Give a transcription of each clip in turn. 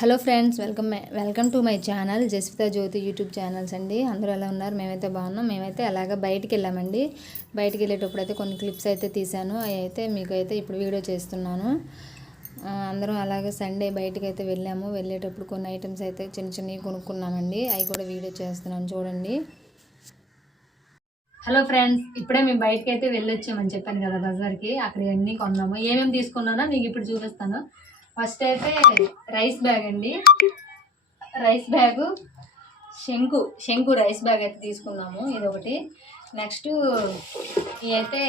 Hello friends, welcome to my channel Jaswitha Jyothi YouTube channels అండి. అందరూ ఎలా ఉన్నారు? మేమైతే బాగున్నాం. మేమైతే అలాగా బయటికి వెళ్ళామండి. బయటికి వెళ్ళేటప్పుడు అయితే కొన్ని క్లిప్స్ అయితే తీశాను. అవి అయితే మీకు అయితే ఇప్పుడు వీడియో చేస్తున్నాను. అందరం అలాగే సండే బయటికి అయితే వెళ్ళాము. వెళ్ళేటప్పుడు కొన్ని ఐటమ్స్ అయితే చిన్నవి కొనుక్కున్నామండి. అవి కూడా వీడియో చేస్తున్నాను, చూడండి. హలో ఫ్రెండ్స్, ఇప్పుడే మేము బయటకి అయితే వెళ్ళొచ్చామని చెప్పాను కదా, బజార్కి. అక్కడ అన్నీ కొన్నాము. ఏమేమి తీసుకున్నానో మీకు ఇప్పుడు చూపిస్తాను. ఫస్ట్ అయితే రైస్ బ్యాగ్ అండి. రైస్ బ్యాగు శంకు రైస్ బ్యాగ్ అయితే తీసుకున్నాము. ఇది ఒకటి. నెక్స్ట్ ఇదైతే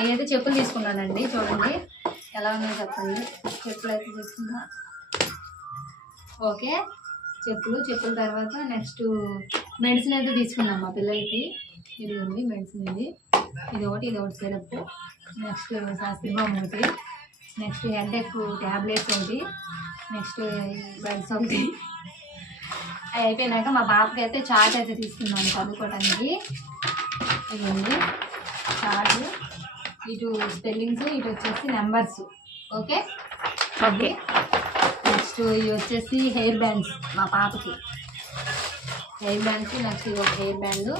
ఇదైతే చెప్పులు తీసుకున్నానండి. చూడండి ఎలా ఉన్నాయో చెప్పండి. చెప్పులు అయితే తీసుకున్నా. ఓకే, చెప్పుల తర్వాత నెక్స్ట్ మెడిసిన్ అయితే తీసుకున్నాం మా పిల్లలకి. ఇది ఉంది మెడిసిన్. ఇది ఒకటి సిరప్. నెక్స్ట్ శాస్త్రీబామ్ ఒకటి. నెక్స్ట్ హెడేక్ ట్యాబ్లెట్స్ ఒకటి. నెక్స్ట్ బెడ్స్ ఒకటి. అవి అయిపోయినాక మా బాబుకి అయితే చార్ట్ అయితే తీసుకున్నాను చదువుకోవడానికి. ఇది ఉంది చార్ట్. ఇటు స్పెల్లింగ్స్, ఇటు వచ్చేసి నెంబర్స్. ఓకే. నెక్స్ట్ ఇవి వచ్చేసి హెయిర్ బ్యాండ్స్ మా పాపకి. Hair bands. నెక్స్ట్ ఇది ఒక హెయిర్ బ్యాండ్స్.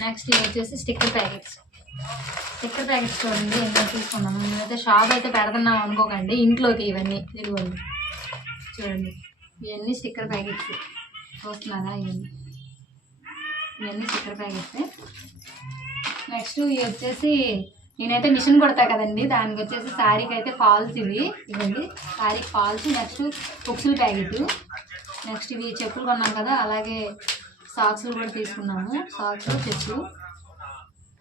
నెక్స్ట్ ఇవి వచ్చేసి స్టిక్కర్ ప్యాకెట్స్. చూడండి ఎన్నో తీసుకున్నాము. మేమైతే షాప్ అయితే పెడుతున్నాం అనుకోకండి, ఇంట్లోకి ఇవన్నీ. ఇదిగోండి చూడండి, ఇవన్నీ స్టిక్కర్ ప్యాకెట్స్. చూస్తున్నారా? ఇవన్నీ స్టిక్కర్ ప్యాకెట్స్. నెక్స్ట్ ఇవి వచ్చేసి నేనైతే మిషన్ కొడతా కదండి, దానికి వచ్చేసి శారీకి అయితే ఫాల్స్. ఇవ్వండి శారీకి ఫాల్స్. నెక్స్ట్ బుక్స్ల ప్యాకెట్. నెక్స్ట్ ఇవి చెప్పులు కొన్నాం కదా, అలాగే సాక్స్లు కూడా తీసుకున్నాము. సాక్స్, చెప్పులు.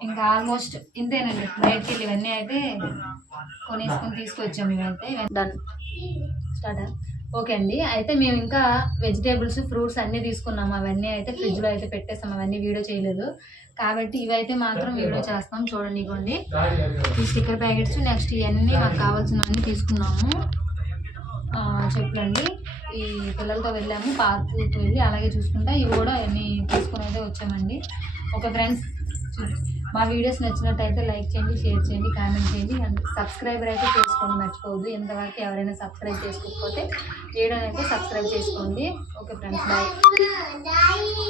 ఇంకా ఆల్మోస్ట్ ఇంతేనండి. బయటకి వెళ్ళి ఇవన్నీ అయితే కొనేసుకొని తీసుకొచ్చాము. ఇవైతే డన్ స్టార్ట్. ఓకే అండి. అయితే మేము ఇంకా వెజిటేబుల్స్, ఫ్రూట్స్ అన్నీ తీసుకున్నాము. అవన్నీ అయితే ఫ్రిడ్జ్లో అయితే పెట్టేస్తాము. అవన్నీ వీడియో చేయలేదు కాబట్టి ఇవైతే మాత్రం వీడియో చేస్తాం. చూడండి ఇవ్వండి ఈ స్టిక్కర్ ప్యాకెట్స్. నెక్స్ట్ ఇవన్నీ మాకు కావాల్సినవన్నీ తీసుకున్నాము. చెప్పులండి. ఈ పిల్లలతో వెళ్ళాము, పార్క్కి వెళ్ళి అలాగే చూసుకుంటా ఇవి కూడా అన్నీ తీసుకుని అయితే వచ్చామండి. ఓకే ఫ్రెండ్స్, మా వీడియోస్ నచ్చినట్టయితే లైక్ చేయండి, షేర్ చేయండి, కామెంట్ చేయండి. అండ్ సబ్స్క్రైబర్ అయితే చేసుకోండి మర్చిపోవద్దు. ఇంతవరకు ఎవరైనా సబ్స్క్రైబ్ చేసుకోకపోతే వీడియోని అయితే సబ్స్క్రైబ్ చేసుకోండి. Okay friends, bye.